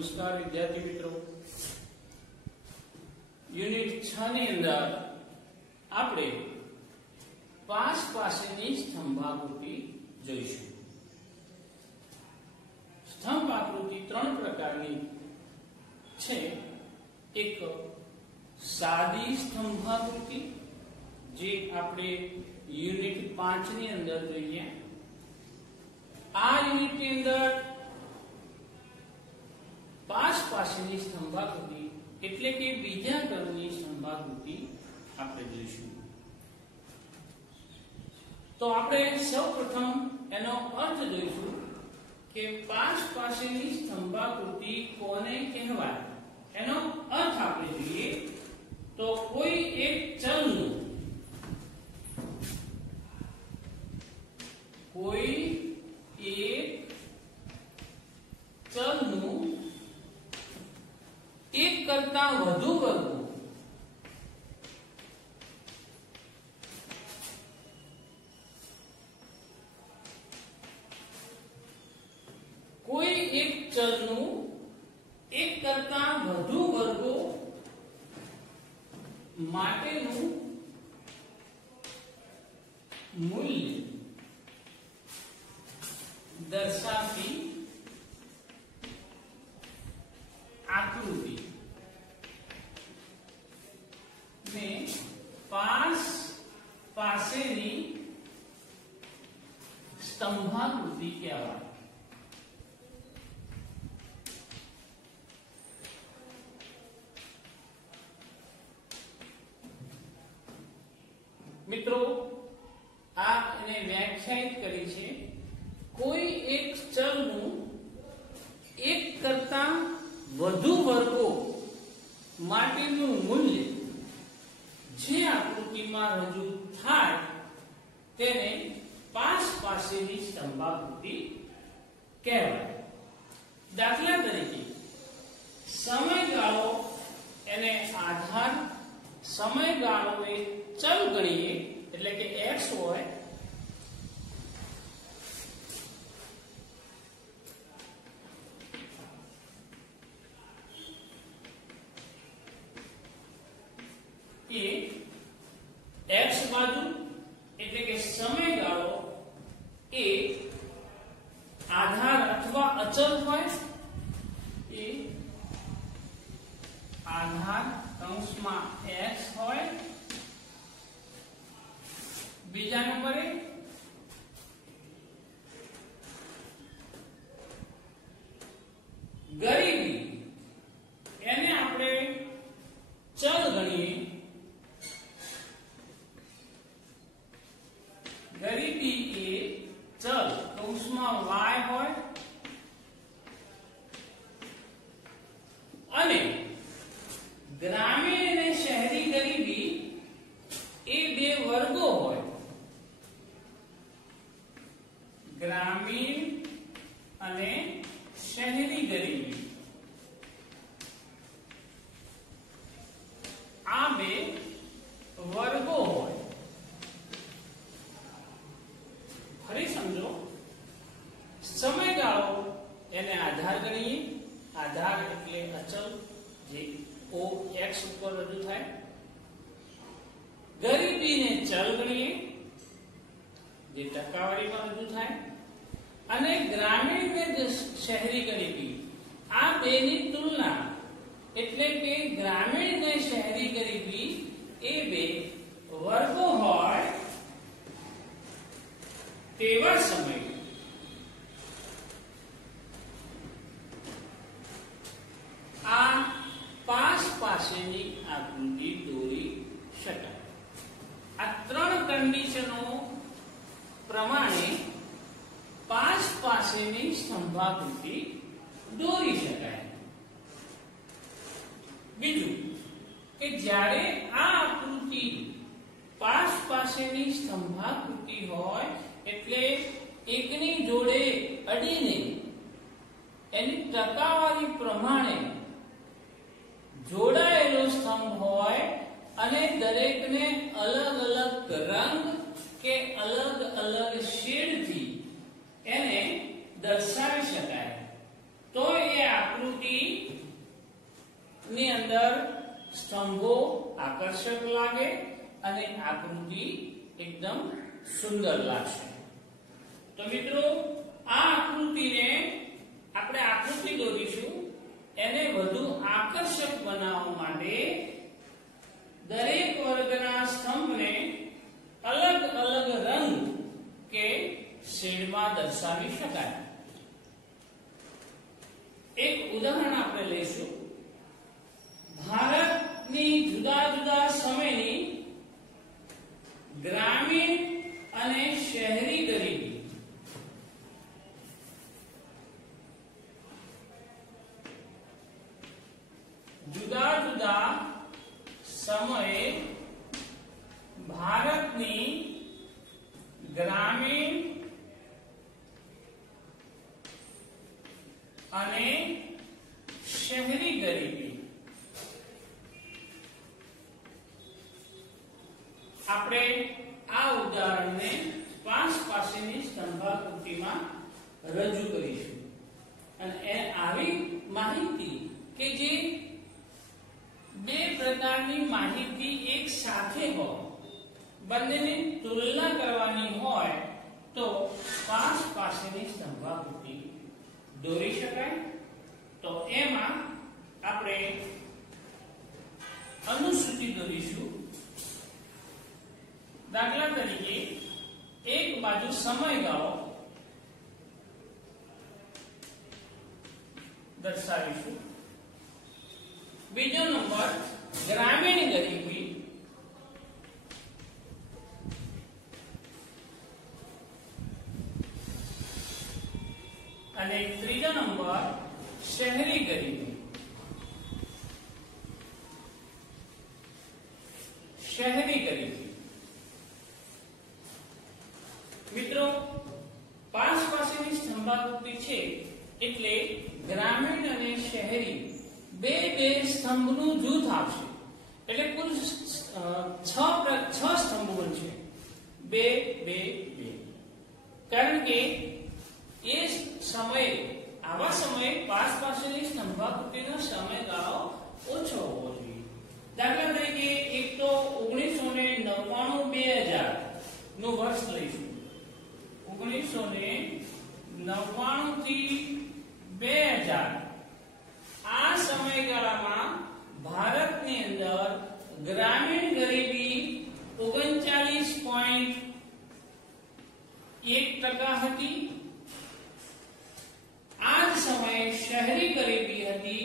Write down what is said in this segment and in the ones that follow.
નમસ્કાર વિદ્યાર્થી મિત્રો, યુનિટ 6 ની અંદર આપણે પાસ પાસેની સ્તંભાકૃતિ જોઈશું. સ્તંભ આકૃતિ ત્રણ પ્રકારની છે. એક સાદી સ્તંભાકૃતિ જે આપણે યુનિટ 5 ની અંદર જોઈએ. આ યુનિટ ની અંદર પાસ પાસેની સ્તંભાકૃતિ એટલે કે બીજા ક્રમની સ્તંભાકૃતિ આપણે જોઈશું. તો આપણે સૌપ્રથમ એનો અર્થ જોઈશું કે પાસ પાસેની સ્તંભાકૃતિ કોને કહેવાય. એનો અર્થ આપણે જોઈએ તો કોઈ એક ચલનું એક કરતા વધુ વર્ગો કોઈ એક ચલનું એક કરતા વધુ વર્ગો માટેનું મૂલ્ય દર્શાવતી આકૃતિ ને પાસ પાસેની સ્તંભાકૃતિ કહેવાય. મિત્રો, આ એને વ્યાખ્યાયિત કરી છે. કોઈ એક ચલનું એક કરતા વધુ વર્ગો માટેનું મૂલ્ય જે આકૃતિમાં રજૂ થાય તેને પાસ પાસેની સ્તંભાકૃતિ કહેવાય. દાખલા તરીકે સમયગાળો એને આધાર સમયગાળો એ ચલ ગણીએ એટલે કે x હોય એ x બાજુ એટલે કે સમયગાળો એ આધાર અથવા અચલ હોય એ આધાર કૌંસમાં x હોય. બીજા નંબરે ગરીબી એને આપણે ચલ ગણીએ. ગરીબી એ ચલ કૌંસમાં y હોય અને ગ્રામીણ અને શહેરી ગરીબી એ બે વર્ગો હોય. ગ્રામીણ અને શહેરી ગરીબી આ બે વર્ગો હોય. ફરી સમજો, સમયગાળો એને આધાર ગણીએ. આધાર એટલે અચલ જે o x ઉપર રજૂ થાય. ગરીબીને ચલ ગણીએ જે ટકાવારીમાં રજૂ થાય. અને ગ્રામીણ ને શહેરી ગરીબી આ બેની તુલના એટલે કે ગ્રામીણ ને શહેરી ગરીબી એ બે વર્ગો હોય તેવા સમયે આ પાસ પાસેની આકૃતિ દોરી શકાય. આ ત્રણ કન્ડિશનો પ્રમાણે પાસ પાસેની સ્તંભાકૃતિ દોરી શકાય. બીજું કે જ્યારે આ આકૃતિ પાસ પાસેની સ્તંભાકૃતિ હોય એટલે એકની જોડે અડીને એની ટકાવારી પ્રમાણે જોડાયેલો સ્તંભ હોય અને દરેકને અલગ અલગ રંગ કે અલગ અલગ શેડથી એને દર્શાવી શકાય તો એ આકૃતિ સ્તંભો આકર્ષક લાગે અને આકૃતિ એકદમ સુંદર લાગશે. તો મિત્રો આ આકૃતિને આપણે આકૃતિ દોરીશું. એને વધુ આકર્ષક બનાવવા માટે દરેક વર્ગના સ્તંભને અલગ અલગ રંગ કે શેડમાં દર્શાવી શકાય. એક ઉદાહરણ આપણે લઈશું. ભારતની જુદા જુદા સમયની ગ્રામીણ અને શહેરી ગરીબી જુદા જુદા સમયે ભારતની ગ્રામીણ અને શહેરી ગરીબી આપણે આ ઉદાહરણને પાંચ પાસેની સ્તંભાકૃતિમાં રજૂ કરીશું. અને આવી માહિતી કે જે બે પ્રકારની માહિતી એક સાથે હોય, બંનેની તુલના કરવાની હોય તો પાંચ પાસેની સ્તંભાકૃતિ દોરી શકાય. તો એમાં આપણે અનુસૂચિ દોરીશું. દાખલા તરીકે એક બાજુ સમયગાળો દર્શાવીશું, બીજો નંબર ગ્રામીણ ગરીબી, અને ત્રીજો નંબર શહેરી ગરીબી. શહેરી ગરીબી મિત્રો પાંચ પાસેની સ્તંભાકૃતિ છે એટલે ગ્રામીણ અને શહેરી બે બે સ્તંભનું જૂથ આવશે. એટલે કુલ 6 સ્તંભો બનશે. 2 2 2. કારણ કે એ સમયે આવા સમયે પાંચ પાસેની સ્તંભાકૃતિનો સમયગાળો ઓછો હોવો જોઈએ. દાખલા તરીકે એક તો 1999-2000 નું વર્ષ લઈશું. 1999 થી 2000 આ સમયગાળામાં ભારતની અંદર ગ્રામીણ ગરીબી 39.1% હતી. આ જ સમયે શહેરી ગરીબી હતી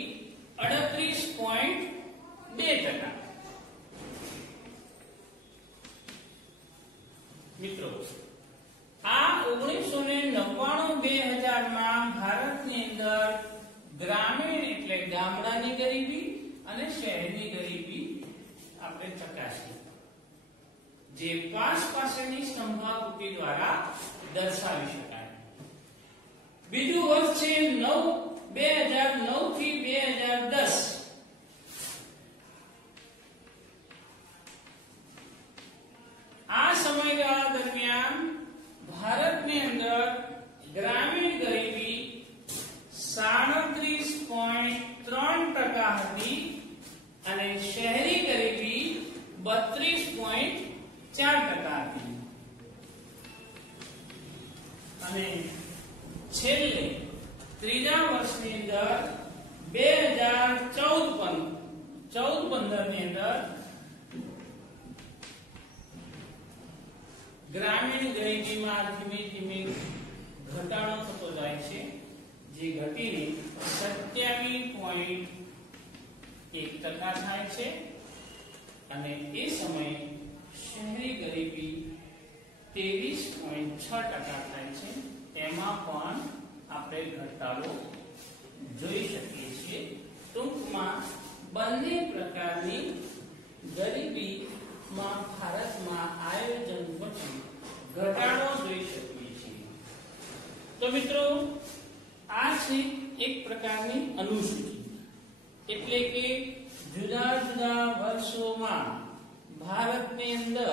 38.2%. મિત્રો આ 1999-2000 માં ભારતની અંદર ગ્રામીણ એટલે ગામડાની ગરીબી અને શહેરની ગરીબી આપણે ચકાસી, જે પાંચ પાસેની સ્તંભાકૃતિ દ્વારા દર્શાવી શકાય. બીજું વર્ષ છે 2009 થી 2010. આ સમયગાળા દરમિયાન ભારતની અંદર ગ્રામીણ ગરીબી 37.3% હતી અને શહેરી ગરીબી 32.4% હતી. અને છેલ્લે ત્રીજા વર્ષની અંદર 2014-15 ની અંદર ગ્રામીણ ગરીબીમાં ધીમે ધીમે ઘટાડો થતો જાય છે, જે ઘટીને 27.1% થાય છે. અને એ સમયે શહેરી ગરીબી 23.6% થાય છે. એમાં પણ આપણે ઘટાડો જોઈ શકીએ છીએ. ટૂંકમાં બંને પ્રકારની ગરીબીમાં ભારતમાં આયોજન પછી ઘટાડો જોઈ શકીએ છીએ. તો મિત્રો આ છે એક પ્રકારની અનુસૂચિ, એટલે કે જુદા જુદા વર્ષોમાં ભારતની અંદર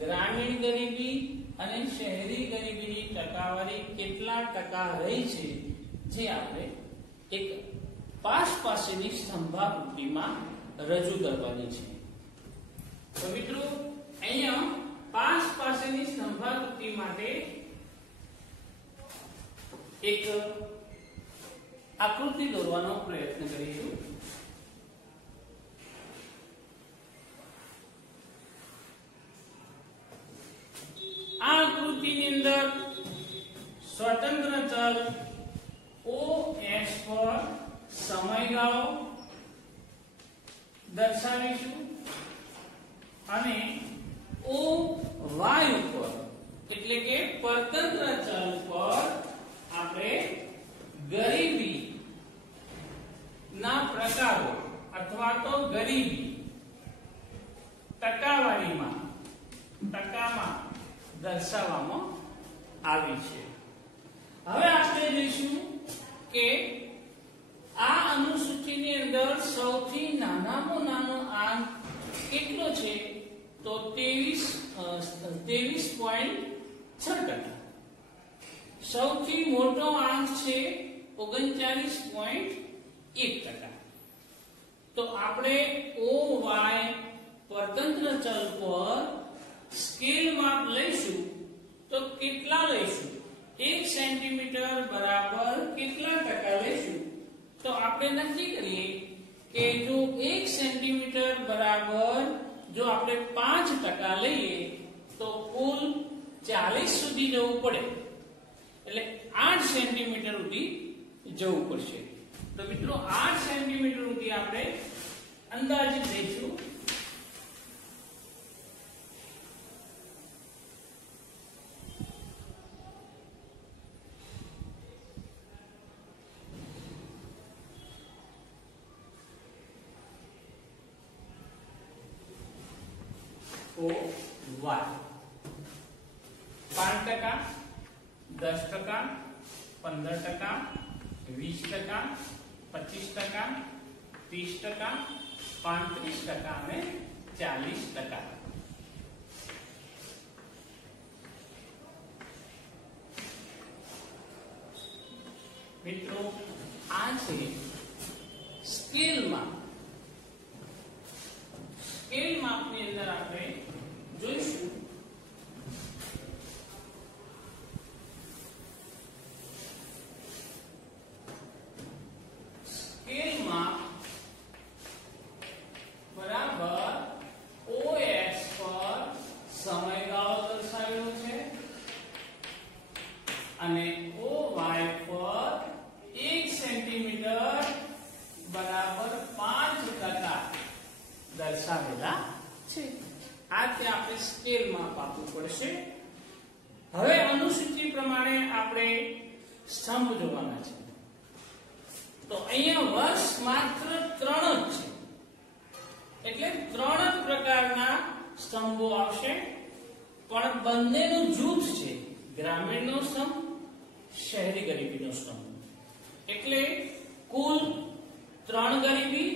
ગ્રામીણ ગરીબી અને શહેરી ગરીબીની ટકાવારી કેટલા ટકા રહી છે, જે આપણે એક પાંચ પાસેની સ્તંભાકૃતિમાં રજૂ કરવાની છે. તો મિત્રો અહીંયા 5 પાસેની સ્તંભાકૃતિ માટે એક આકૃતિ દોરવાનો પ્રયત્ન કરીશું. આ આકૃતિની અંદર સ્વતંત્ર ચલ OS પર સમયગાળો દર્શાવીશું અને OY ઉપર એટલે કે પરતંત્ર ચલ પર આપણે ગરીબી ના પ્રકારો અથવા તો ગરીબી ટકાવારીમાં ટકામાં દર્શાવવામાં આવી છે. હવે આપણે જોઈશું કે આ અનુસૂચિની અંદર સૌથી નાનામાં નાનો આંક કેટલો છે તો 23.6%. સૌથી મોટો આંક છે 39.1%. તો આપણે OY પરતંત્ર ચલ પર સ્કેલ માપ લઈશું તો કેટલા લઈશું? 1 સેન્ટીમીટર બરાબર કેટલા ટકા લઈશું? તો આપણે નક્કી કરીએ કે જો 1 સેન્ટીમીટર બરાબર જો આપણે 5% લઈએ તો કુલ 40 સુધી જવું પડે, એટલે 8 સેન્ટીમીટર સુધી જવું પડશે. તો મિત્રો 8 સેન્ટીમીટર સુધી આપણે અંદાજિત લઈશું. OY 5%, 10%, 15%, 20%, 25%, 30%, 35% અને 40%. મિત્રો આ છે સ્કેલ માપ. સ્કેલ માપની અંદર આપણે જોઈશું સ્કેલ માપ બરાબર OS પર સમયગાળો દર્શાવેલો છે અને OY પર 1 સેન્ટીમીટર બરાબર 5% દર્શાવેલા છે. આ તે આપણે સ્કેલ માપ આપવું પડશે. હવે અનુસૂચિ પ્રમાણે આપણે સ્તંભ જોવાના છે. તો અહીંયા વર્ષ માત્ર 3 જ છે, એટલે 3 જ પ્રકારના સ્તંભો આવશે, પણ બંનેનું જૂથ છે, ગ્રામીણનો સ્તંભ, શહેરી ગરીબીનો સ્તંભ. એટલે કુલ 3 ગરીબી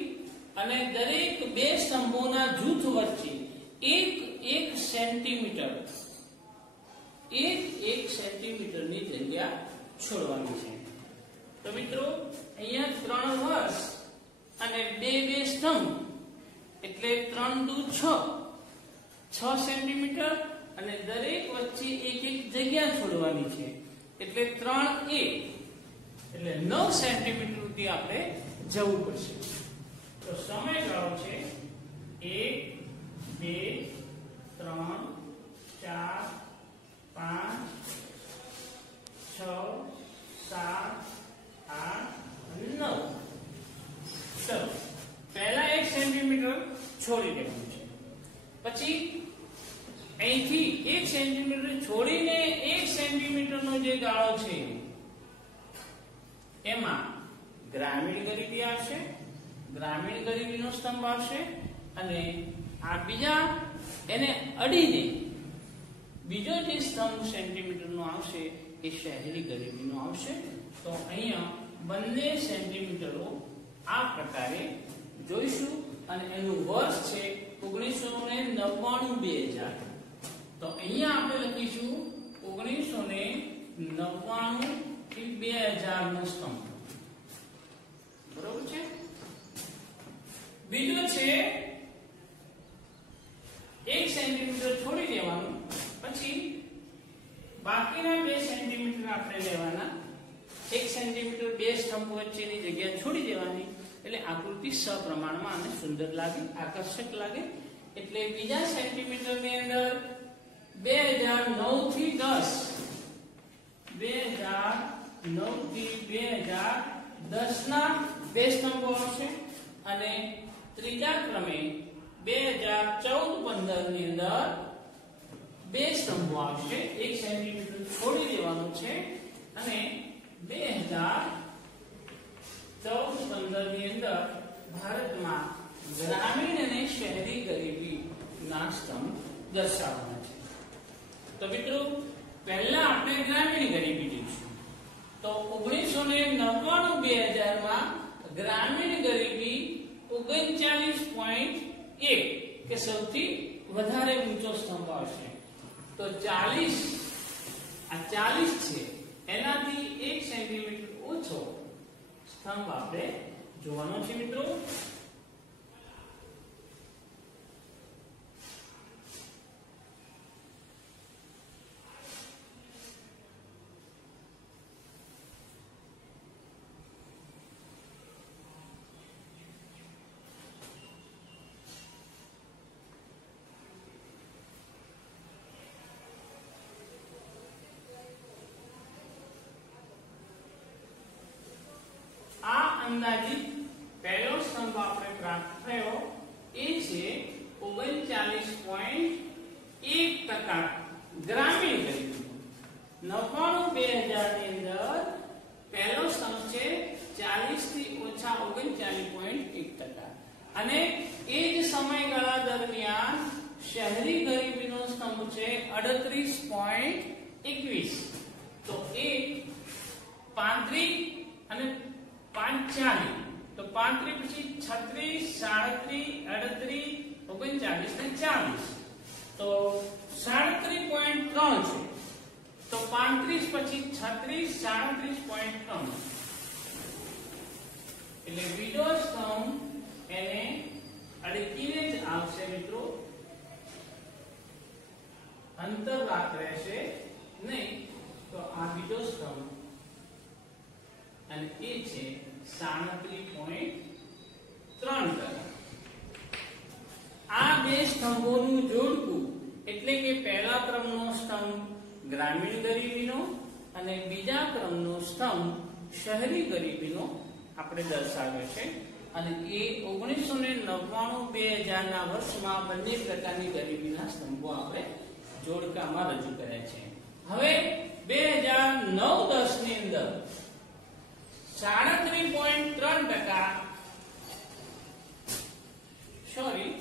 અને દરેક 2 સ્તંભોના જૂથ વચ્ચે 1 સેન્ટીમીટર ની જગ્યા છોડવાની છે. તો મિત્રો અહીંયા 3 વર્ષ અને 2 સ્તંભ એટલે 3 દુ 6 સેન્ટીમીટર અને દરેક વચ્ચે 1 જગ્યા છોડવાની છે, એટલે 3 એટલે 9 સેન્ટીમીટર સુધી આપણે જવું પડશે. તો સમયગાળો છે 1 2 3 4 5 6 7 8 9. ચલો પહેલા 1 સેન્ટીમીટર છોડી દેવાનું છે, પછી અહીંથી 1 સેન્ટીમીટર છોડીને 1 સેન્ટીમીટરનો જે ગાળો છે એમાં ગ્રામીણ ગરીબી આવશે, ગ્રામીણ ગરીબીનો સ્તંભ આવશે અને આ બીજા એને અડીને બીજો જે સ્તંભ સેન્ટીમીટરનો આવશે એ શહેરી ગરીબીનો આવશે. તો અહીંયા બંને સેન્ટીમીટરો આ પ્રકારે જોઈશું અને એનું વર્ષ છે 1999-2000. તો અહીંયા આપણે લખીશું 1999 થી 2000 નો સ્તંભ. બરોબર છે. બીજો છે આપણે લેવાના, 1 સેન્ટીમીટર બે સ્તંભ વચ્ચેની જગ્યા છોડી દેવાની, એટલે આકૃતિ સપ્રમાણમાં અને સુંદર લાગે, આકર્ષક લાગે. એટલે બીજા સેન્ટીમીટર ની અંદર 2009 થી 10 ના બે સ્તંભો આવશે, અને ત્રીજા ક્રમે 2014-15 ની અંદર બે સ્તંભો આવશે. 1 સેન્ટીમીટર છોડી દેવાનું છે, અને 2014-15 ની અંદર ભારતમાં ગ્રામીણ અને શહેરી ગરીબી ના સ્તંભ દર્શાવવાના છે. તો મિત્રો પહેલા આપણે ગ્રામીણ ગરીબી જોઈશું. તો 1999-2000 માં ગ્રામીણ ગરીબી 39.1 કે સૌથી વધારે ઊંચો સ્તંભ આવશે. તો 40 છે, એનાથી 1 સેન્ટીમીટર ઓછો સ્તંભ આપણે જોવાનો છે મિત્રો. અંદાજિત પહેલો સ્તંભ આપણે પ્રાપ્ત થયો એ છે 39.1% ગ્રામીણ ગરીબી. 99-2000 ની અંદર પહેલો સ્તંભ છે 40 થી ઓછા 39.1%, અને એ જ સમયગાળા દરમિયાન શહેરી ગરીબીનો સ્તંભ છે 38.21. તો એ 35 અને 40, તો 35 પછી 36, 37, 38, 39 ને 40, તો 37.3 છે. તો 35 પછી 36, 37.3, એટલે બીજો સ્તંભ એને અડકીને જ આવશે મિત્રો, અંતર રહેશે નહીં. તો આ બીજો સ્તંભ, અને એ છે 37.3%. આ બે સ્તંભોનું જોડકું એટલે કે પહેલા ક્રમનો સ્તંભ ગ્રામીણ ગરીબીનો અને બીજા ક્રમનો સ્તંભ શહેરી ગરીબીનો આપણે દર્શાવ્યો છે. અને એ 1999-2000 ના વર્ષમાં બંને પ્રકારની ગરીબીના સ્તંભો આપણે જોડકામાં રજૂ કર્યા છે. હવે 2009-10 ની અંદર 37.3%, સોરી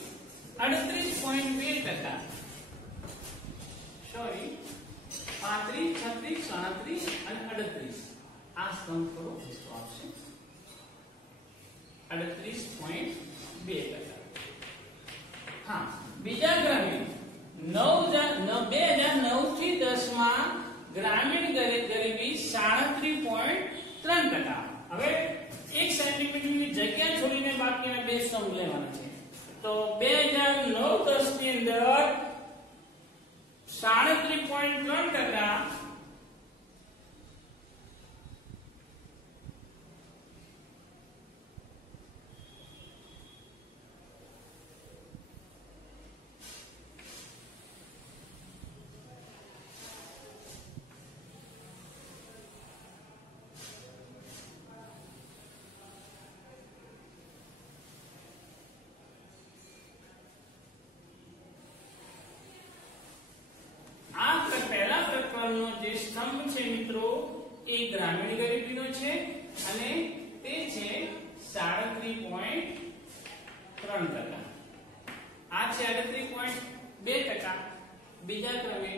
38.2%, સોરી 35, 36, 37 અને 38, આ સ્તંભ થોડો ઓછો આવશે, 38.2%. હા, બીજા ક્રમે 2009 થી 10 માં ગ્રામીણ ગરીબી 37.3%. હવે 1 સેન્ટીમીટરની જગ્યા છોડીને બાકીના બે સ્તંભ લેવાના છે. તો 2009-10 ની અંદર 37.3%, જે સ્તંભ છે મિત્રો એ ગ્રામીણ ગરીબીનો છે, અને તે છે 37.3%. આ છે 38.2%. બીજા ક્રમે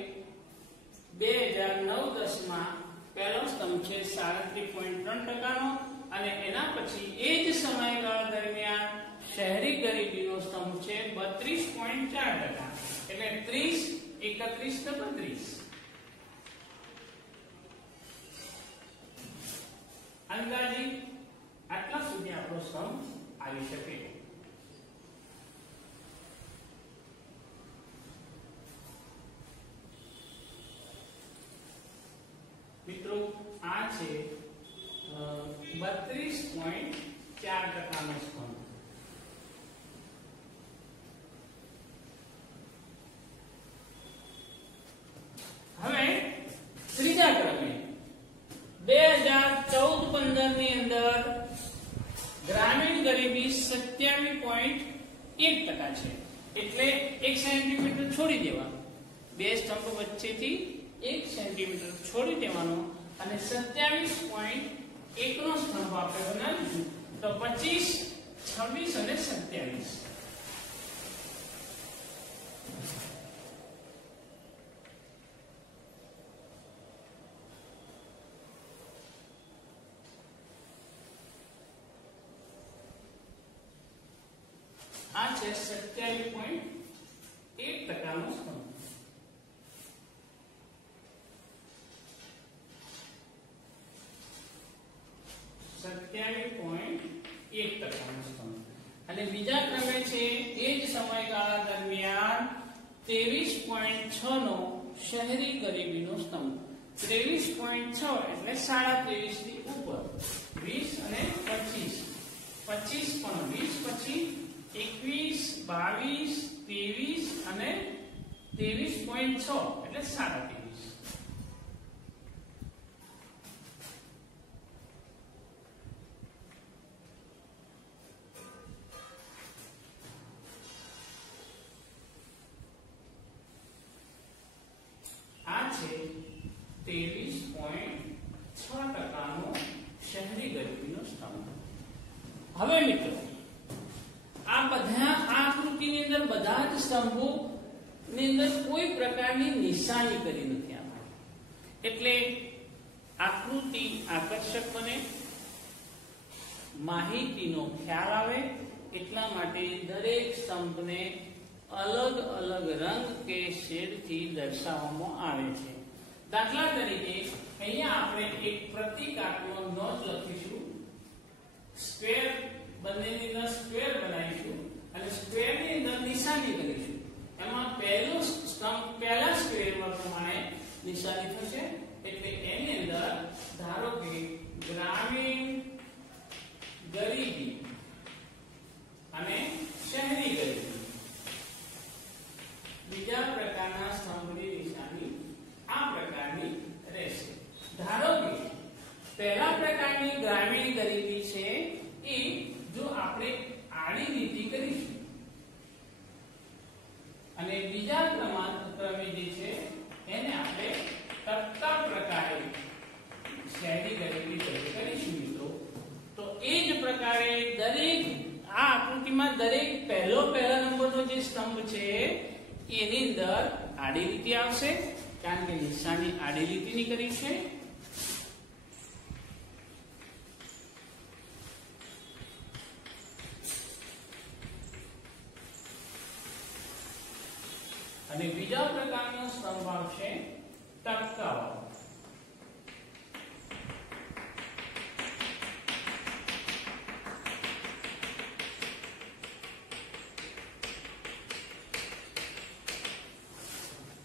2009-10 માં પહેલો સ્તંભ છે 37.3% નો, અને એના પછી એ જ સમયગાળા દરમિયાન શહેરી ગરીબીનો સ્તંભ છે 32.4%. એટલે 30, 31 ને 32. અંદાજિત આટલા સુધી આપણો સ્તંભ આવી શકે. મિત્રો 27.1% છે. એટલે 1 સેન્ટીમીટર છોડી દેવાનું. બે સ્તંભ વચ્ચેથી 1 સેન્ટીમીટર છોડી દેવાનો અને 27.1 નો સ્તંભ આપણે બનાવીશું. તો 25, 26 અને 27. આ છે 27.1% નો સ્તંભ. 27.1% નો સ્તંભ. અને બીજા ક્રમે છે એ જ સમયગાળા દરમિયાન 23.6 નો શહેરી ગરીબીનો સ્તંભ. 23.6 એટલે 23.5 ની ઉપર. 20 અને 25. 25 પણ 20 પછી 21, 22, 23 અને 23.6 એટલે 23.5. આ છે 23.6% નો શહેરી ગરીબીનો સ્તંભ. હવે મિત્રો આ બધા આકૃતિની અંદર બધા જ સ્તંભો ની અંદર કોઈ પ્રકારની નિશાની કરી નથી આપણે. એટલે આકૃતિ આકર્ષક બને, માહિતીનો ખ્યાલ આવે એટલા માટે દરેક સ્તંભને અલગ અલગ રંગ કે શેડથી દર્શાવવામાં આવે છે. દાખલા તરીકે અહીંયા આપણે એક પ્રતીકાત્મક નોંધ લખીશું. સ્ક્વેર બંનેની અંદર સ્ક્વેર બનાવીશું અને સ્ક્વેરની અંદર નિશાની કરીશું. એમાં પહેલો સ્તંભ પહેલા સ્ક્વેરમાં પ્રમાણે નિશાની થશે. એટલે એની અંદર ધારો કે ગ્રામીણ ગરીબી અને શહેરી ગરીબી. બીજા પ્રકારના સ્તંભની નિશાની આ પ્રકારની રહેશે. ધારો કે પહેલા પ્રકારની ગ્રામીણ ગરીબી છે એ જો આપણે આડી લીટી કરીશું અને બીજા ક્રમે જે છે એને આપણે ટપકા પ્રકારે શહેરી ગરીબી કરીશું મિત્રો. તો એ જ પ્રકારે દરેક આ આકૃતિમાં દરેક પહેલો નંબરનો જે સ્તંભ છે એની અંદર આડી લીટી આવશે કારણ કે નિશાની આડી લીટીની કરી છે. અને બીજા પ્રકારનો સ્તંભ આવશે ટપકાવાળો.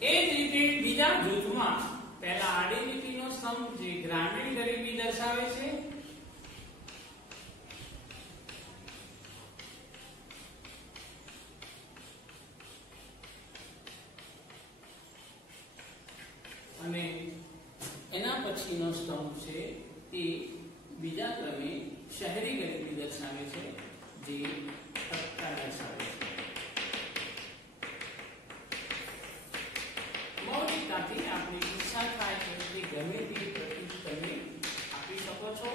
એ જ રીતે બીજા જૂથમાં પહેલા આડી લીટીનો સ્તંભ જે ગ્રામીણ ગરીબી દર્શાવે છે અને એના પછીનો સ્તંભ છે એ બીજા ક્રમે શહેરી ગરીબી દર્શાવે છે જે ટપકા દર્શાવે છે. મૌલિકતાથી આપણી ઈચ્છા થાય છે કે ગમે તે પ્રતીક તમે આપી શકો છો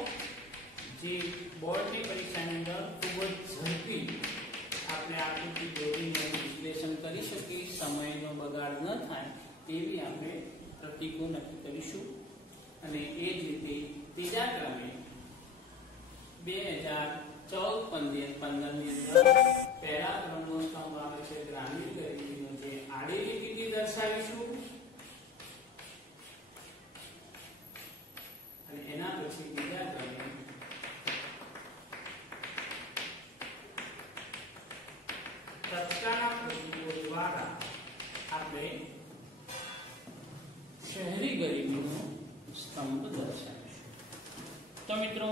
જે બોર્ડની પરીક્ષાની અંદર ખૂબ જ ઝડપી આપણે આકૃતિ દોરીને વિશ્લેષણ કરી શકીએ, સમયનો બગાડ ન થાય તેવી આપણે પ્રતીકો નક્કી કરીશું. અને એ જ રીતે ત્રીજા ક્રમે 2014-15 ની અંદર પહેલા ક્રમનો સ્તંભ આવે છે ગ્રામીણ ગરીબીનો જે આડી લીટીથી દર્શાવીશું અને એના પછી બીજા ક્રમે ટપકાના પ્રતીકો દ્વારા આપણે શહેરી ગરીબીનો સ્તંભ દર્શાવીશું. તો મિત્રો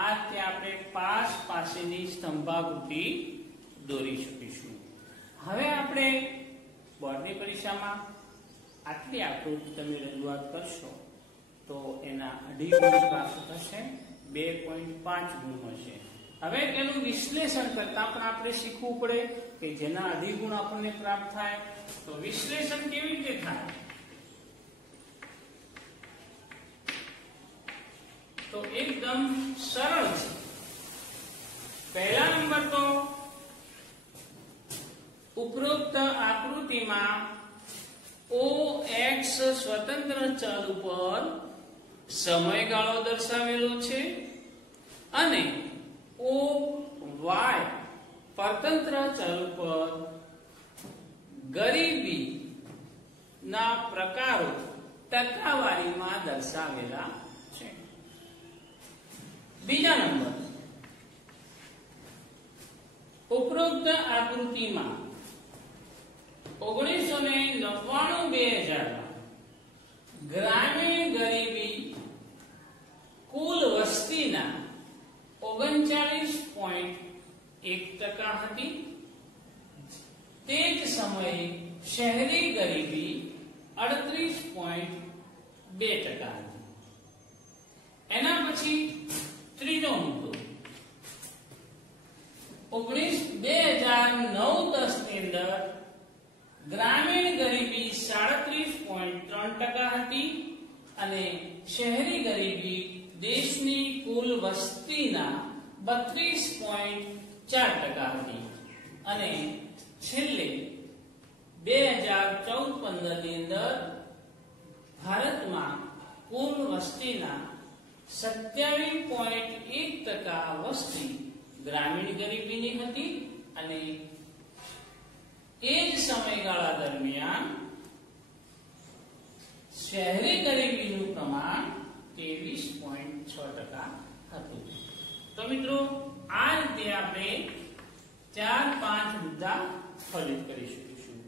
આ રીતે આપણે પાસ પાસેની સ્તંભાકૃતિ દોરી શકીશું. હવે આપણે બોર્ડની પરીક્ષામાં આટલી આકૃતિ તમે રજૂઆત કરશો તો એના 2.5 ગુણ પ્રાપ્ત થશે, 2.5 ગુણ મળશે. હવે તેનું વિશ્લેષણ કરતા પણ આપણે શીખવું પડે કે જેના અધિગુણ આપણને પ્રાપ્ત થાય તો વિશ્લેષણ કેવી રીતે થાય તો એકદમ સરળ છે. પહેલા નંબર તો ઉપરોક્ત આકૃતિમાં OX સ્વતંત્ર ચલ ઉપર સમયગાળો દર્શાવેલો છે અને OY પરતંત્ર ચલ પર ગરીબી ના પ્રકારો ટકાવારીમાં દર્શાવેલા છે. બીજા નંબર ઉપરોક્ત આકૃતિમાં 1999-2000 ગ્રામીણ ગરીબી કુલ વસ્તીના 39.1% હતી. તે જ સમયે શહેરી ગરીબી 38.2% હતી. એના પછી ત્રીજો મુદ્દો 2009-10 ની અંદર ગ્રામીણ ગરીબી 37.3% હતી અને શહેરી ગરીબી દેશની કુલ વસ્તીના 32.4% હતી. અને છેલ્લે 2014-15 ની અંદર ભારતમાં કુલ વસ્તીના 27.1% વસ્તી ગ્રામીણ ગરીબીની હતી અને એ જ સમયગાળા દરમિયાન શહેરી ગરીબીનું પ્રમાણ 23.6% હતું. તો મિત્રો આ રીતે આપણે 4-5 મુદ્દા ફલિત કરી શકીશું.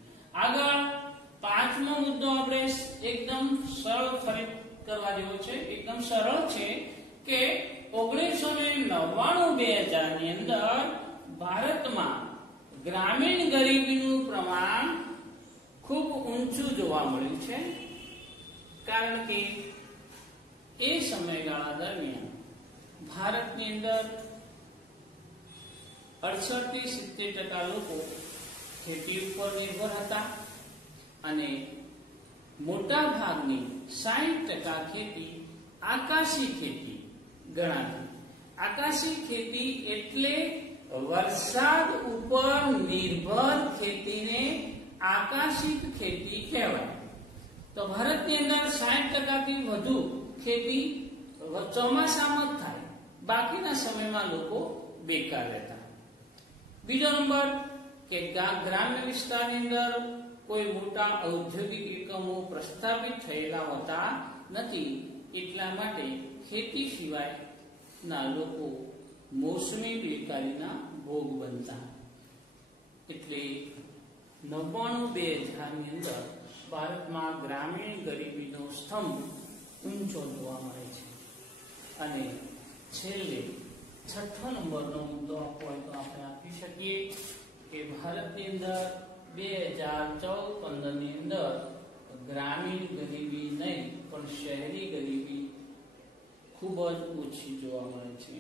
આગળ પાંચમો મુદ્દો આપણે એકદમ સરળ ફલિત કરવા જેવો છે. એકદમ સરળ છે કે 1999-2000 ની અંદર ભારતમાં ગ્રામીણ ગરીબીનું પ્રમાણ ખૂબ ઊંચું જોવા મળ્યું છે. કારણ કે એ સમયગાળા દરમિયાન ભારતની અંદર 68-70% લોકો ખેતી ઉપર નિર્ભર હતા અને મોટા ભાગની 60% ખેતી આકાશી ખેતી ગણાતી. આકાશી ખેતી એટલે વરસાદ ઉપર નિર્ભર ખેતીને આકાશી ખેતી કહેવાય. તો ભારતની અંદર 60% થી વધુ ખેતી ચોમાસામાં જ થાય, બાકીના સમયમાં લોકો બેકાર રહેતા. બીજો નંબર કે ગ્રામ્ય વિસ્તારની અંદર કોઈ મોટા ઔદ્યોગિક એકમો પ્રસ્થાપિત થયેલા હોતા નથી, એટલા માટે ખેતી સિવાય ના લોકો મોસમી બેકારીના ભોગ બનતા. એટલે 99-2000 ની અંદર ભારતમાં ગ્રામીણ ગરીબીનો સ્તંભ ઊંચો જોવા મળે છે. અને છેલ્લે છઠ્ઠો નંબરનો મુદ્દો આપવો હોય તો આપણે આપી શકીએ કે ભારતની અંદર 2014-15 ની અંદર ગ્રામીણ ગરીબી નહીં પણ શહેરી ગરીબી ખૂબ જ ઓછી જોવા મળે છે,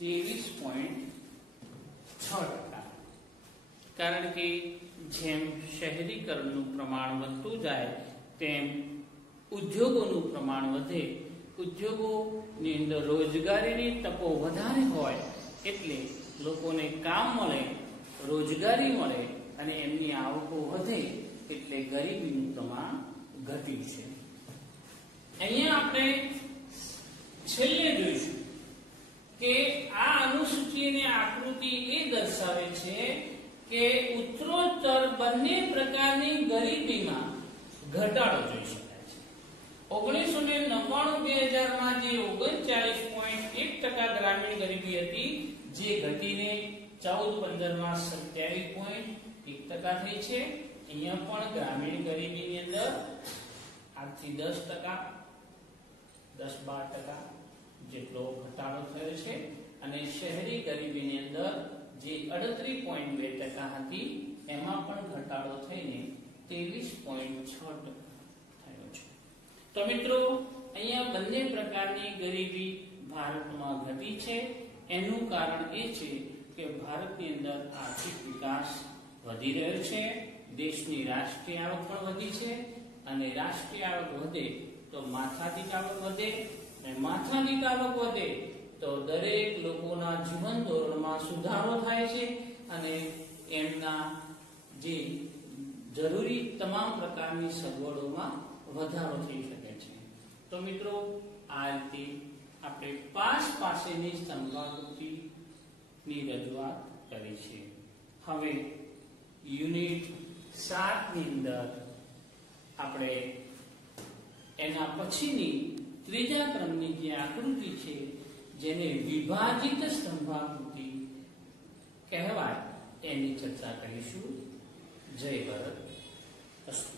23.6%. કારણ કે જેમ શહેરીકરણનું પ્રમાણ વધતું જાય તેમ ઉદ્યોગોનું પ્રમાણ વધે. ઉદ્યોગોની અંદર રોજગારીની તકો વધારે હોય એટલે લોકોને કામ મળે, રોજગારી મળે અને એમની આવકો વધે એટલે ગરીબીનું પ્રમાણ ઘટે છે. અહીંયા આપણે છેલ્લે જોઈશું કે આ અનુસૂચિ અને આકૃતિ એ દર્શાવે છે કે ઉત્તરોત્તર બંને પ્રકારની ગરીબીમાં ઘટાડો જોઈ શકાય છે. 1999-2000 માં જે 39.1% ગ્રામીણ ગરીબી હતી, જે ઘટીને 14-15 માં 27.1% થઈ છે. અહીંયા પણ ગ્રામીણ ગરીબીની અંદર 8-10%, 10-12% જેટલો ઘટાડો થયો છે. અને શહેરી ગરીબીની અંદર જે 38.2% હતી એમાં પણ ઘટાડો થઈને 23.6% થયો છે. તો મિત્રો અહીંયા બંને પ્રકારની ગરીબી ભારતમાં ઘટી છે. એનું કારણ એ છે કે ભારતની અંદર આર્થિક વિકાસ વધી રહ્યો છે, દેશની રાષ્ટ્રીય આવક પણ વધી છે, અને રાષ્ટ્રીય આવક વધે તો માથાદીઠ આવક વધે, અને માથાદીઠ આવક વધે તો દરેક લોકોના જીવન ધોરણમાં સુધારો થાય છે, અને એમના જે જરૂરી તમામ પ્રકારની સગવડોમાં વધારો થઈ શકે છે. તો મિત્રો, આ રીતે આપણે પાસ પાસેની સ્તંભાકૃતિની રજૂઆત કરી છે. હવે યુનિટ 7 ની અંદર આપણે એના પછીની ત્રીજા ક્રમની જે આકૃતિ છે, જેને વિભાજિત સ્તંભાકૃતિ કહેવાય, એની ચર્ચા કરીશું. જય ભારત. અસ્તુ.